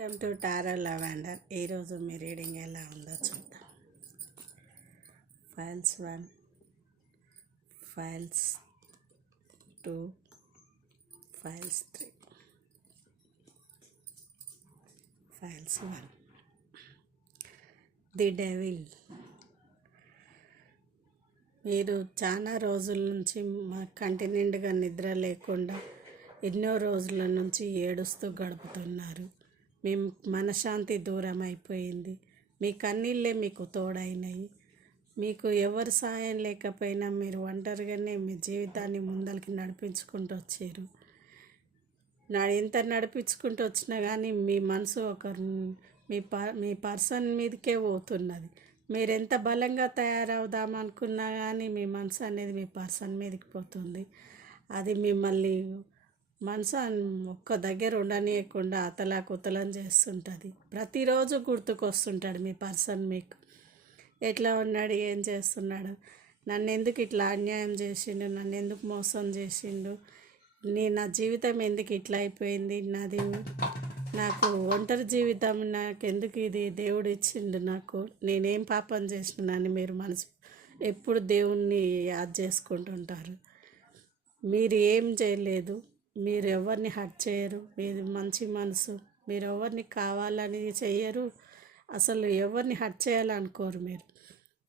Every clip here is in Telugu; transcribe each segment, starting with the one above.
Welcome to tarot lavender. ఈరోజు మీ రీడింగ్ ఎలా ఉందో చూద్దాం. Files 1, files 2, files 3. Files 1, the devil. మీరు చాలా రోజుల నుంచి మా కంటి నిండుగా నిద్ర లేకుండా ఎన్నో రోజుల నుంచి ఏడుస్తూ గడుపుతున్నారు. మీ మనశ్శాంతి దూరం అయిపోయింది. మీ కన్నీళ్ళే మీకు తోడైనాయి. మీకు ఎవరు సాయం లేకపోయినా మీరు ఒంటరిగానే మీ జీవితాన్ని ముందరికి నడిపించుకుంటూ వచ్చారు. ఎంత నడిపించుకుంటూ వచ్చినా కానీ మీ మనసు మీ పర్సన్ మీదకే పోతున్నది. మీరు ఎంత బలంగా తయారవుదామనుకున్నా కానీ మీ మనసు అనేది మీ పర్సన్ మీదకి పోతుంది. అది మిమ్మల్ని మనసు ఒక్క దగ్గర ఉండనీయకుండా అతలాకుతలం చేస్తుంటుంది. ప్రతిరోజు గుర్తుకొస్తుంటాడు మీ పర్సన్. మీకు ఎట్లా ఉన్నాడు, ఏం చేస్తున్నాడు, నన్ను ఎందుకు ఇట్లా అన్యాయం చేసిండు, నన్ను ఎందుకు మోసం చేసిండు, నా జీవితం ఎందుకు ఇట్లా అయిపోయింది, నాకు ఒంటరి జీవితం నాకు ఎందుకు ఇది దేవుడు ఇచ్చిండు, నేనేం పాపం చేసినానని మీరు మనసు ఎప్పుడు దేవుణ్ణి యాద్ చేసుకుంటుంటారు. మీరు ఏం చేయలేదు, మీరు ఎవరిని హర్ట్ చేయరు, మీది మంచి మనసు, మీరు ఎవరిని కావాలని చేయరు, అసలు ఎవరిని హర్ట్ చేయాలనుకోరు మీరు.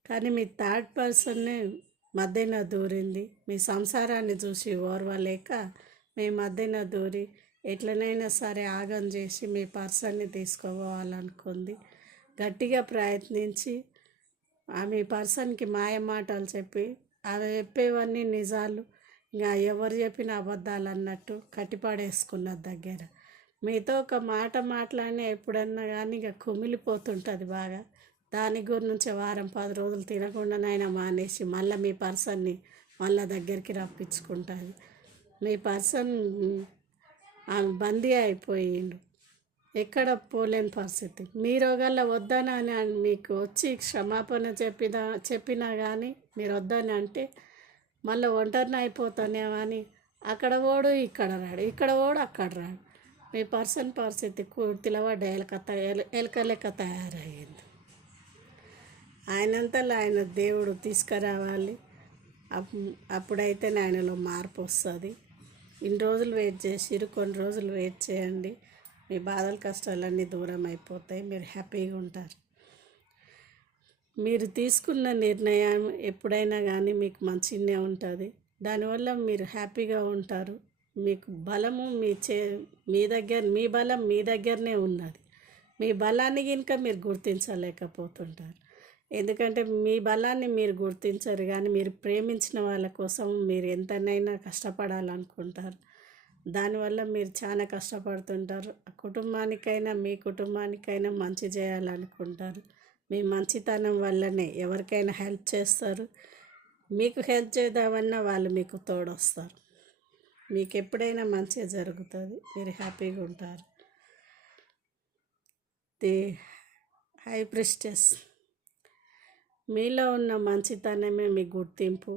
కానీ మీ థర్డ్ పర్సన్నే మధ్యన దూరింది. మీ సంసారాన్ని చూసి ఓర్వలేక మీ మధ్యన దూరి ఎట్లనైనా సరే ఆగం చేసి మీ పర్సన్ని తీసుకోవాలనుకుంది. గట్టిగా ప్రయత్నించి మీ పర్సన్కి మాయ మాటలు చెప్పి అవి చెప్పేవన్నీ నిజాలు, ఇంకా ఎవరు చెప్పిన అబద్ధాలు అన్నట్టు కట్టిపడేసుకున్నది దగ్గర. మీతో ఒక మాట మాట్లాడినా ఎప్పుడన్నా కానీ ఇక కుమిలిపోతుంటుంది బాగా. దాని గురించి వారం 10 రోజులు తినకుండానైనా మానేసి మళ్ళీ మీ పర్సన్ని మళ్ళీ దగ్గరికి రప్పించుకుంటుంది. మీ పర్సన్ బందీ అయిపోయిండు, ఎక్కడ పోలేని పరిస్థితి. మీరు ఒకవేళ వద్దనని మీకు వచ్చి క్షమాపణ చెప్పినా కానీ మీరు వద్దని అంటే మళ్ళీ ఒంటరిని అయిపోతానేమో అని అక్కడ ఓడు ఇక్కడ రాడు, ఇక్కడ ఓడు అక్కడ రాడు. మీ పర్సన్ పరిస్థితి తిలవడ్డ ఎలక లెక్క తయారయ్యింది. ఆయనంతలో ఆయన దేవుడు తీసుకురావాలి. అప్పుడైతే ఆయనలో మార్పు వస్తుంది. ఇన్ని రోజులు వెయిట్ చేసిరు, కొన్ని రోజులు వెయిట్ చేయండి. మీ బాధలు కష్టాలన్నీ దూరం అయిపోతాయి, మీరు హ్యాపీగా ఉంటారు. మీరు తీసుకున్న నిర్ణయం ఎప్పుడైనా కానీ మీకు మంచిగానే ఉంటుంది. దానివల్ల మీరు హ్యాపీగా ఉంటారు. మీకు బలము మీ బలం మీ దగ్గరనే ఉన్నది. మీ బలాన్ని కనుక మీరు గుర్తించలేకపోతుంటారు. ఎందుకంటే మీ బలాన్ని మీరు గుర్తించరు, కానీ మీరు ప్రేమించిన వాళ్ళ కోసం మీరు ఎంతనైనా కష్టపడాలనుకుంటారు. దానివల్ల మీరు చాలా కష్టపడుతుంటారు. కుటుంబానికైనా మీ కుటుంబానికైనా మంచి చేయాలనుకుంటారు. మీ మంచితనం వల్లనే ఎవరికైనా హెల్ప్ చేస్తారు. మీకు హెల్ప్ చేద్దామన్నా వాళ్ళు మీకు తోడొస్తారు. మీకు ఎప్పుడైనా మంచిగా జరుగుతుంది, మీరు హ్యాపీగా ఉంటారు. The high priestess. మీలో ఉన్న మంచితనమే మీ గుర్తింపు.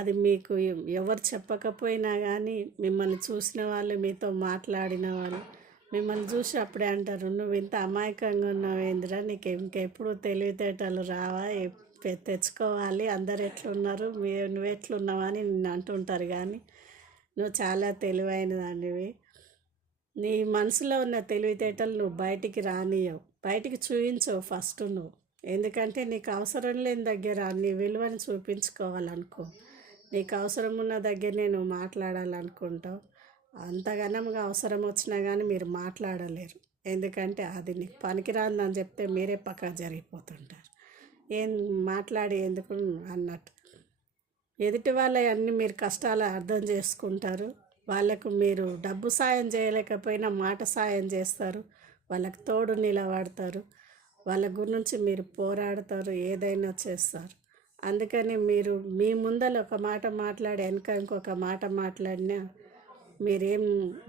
అది మీకు ఎవరు చెప్పకపోయినా కానీ మిమ్మల్ని చూసిన వాళ్ళు, మీతో మాట్లాడిన వాళ్ళు మిమ్మల్ని చూసి అప్పుడే అంటారు, నువ్వు ఇంత అమాయకంగా ఉన్నావేందిరా, నీకు ఇంకెప్పుడు తెలివితేటలు రావా, తెచ్చుకోవాలి, అందరు ఎట్లున్నారు, నువ్వు ఎట్లున్నావా అని నిన్ను అంటుంటారు. కానీ నువ్వు చాలా తెలివైన దానివి. నీ మనసులో ఉన్న తెలివితేటలు నువ్వు బయటికి రానియవు, బయటికి చూపించవు ఫస్ట్ నువ్వు. ఎందుకంటే నీకు అవసరం లేని దగ్గర నీ విలువని చూపించుకోవాలనుకో. నీకు అవసరం ఉన్న దగ్గరనే నువ్వు మాట్లాడాలనుకుంటావు. అంతగానంగా అవసరం వచ్చినా కానీ మీరు మాట్లాడలేరు. ఎందుకంటే అది నీకు పనికిరాందని చెప్తే మీరే పక్కకు జరిగిపోతుంటారు. ఏం మాట్లాడి ఎందుకు అన్నట్టు. ఎదుటి వాళ్ళ అన్నీ మీరు కష్టాలు అర్థం చేసుకుంటారు. వాళ్ళకు మీరు డబ్బు సాయం చేయలేకపోయినా మాట సాయం చేస్తారు. వాళ్ళకి తోడు నిలబడతారు. వాళ్ళ గురించి మీరు పోరాడతారు, ఏదైనా చేస్తారు. అందుకని మీరు మీ ముందర ఒక మాట మాట్లాడి వెనక ఇంకొక మాట మాట్లాడినా మీరేం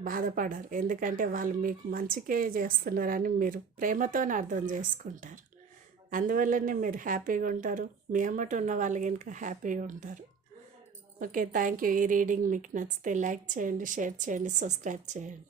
బాధపడరు. ఎందుకంటే వాళ్ళు మీకు మంచికే చేస్తున్నారని మీరు ప్రేమతోనే అర్థం చేసుకుంటారు. అందువల్లనే మీరు హ్యాపీగా ఉంటారు. మీ అమ్మట ఉన్న వాళ్ళు కనుక హ్యాపీగా ఉంటారు. Okay, thank you. ఈ రీడింగ్ మీకు నచ్చితే లైక్ చేయండి, షేర్ చేయండి, సబ్స్క్రైబ్ చేయండి.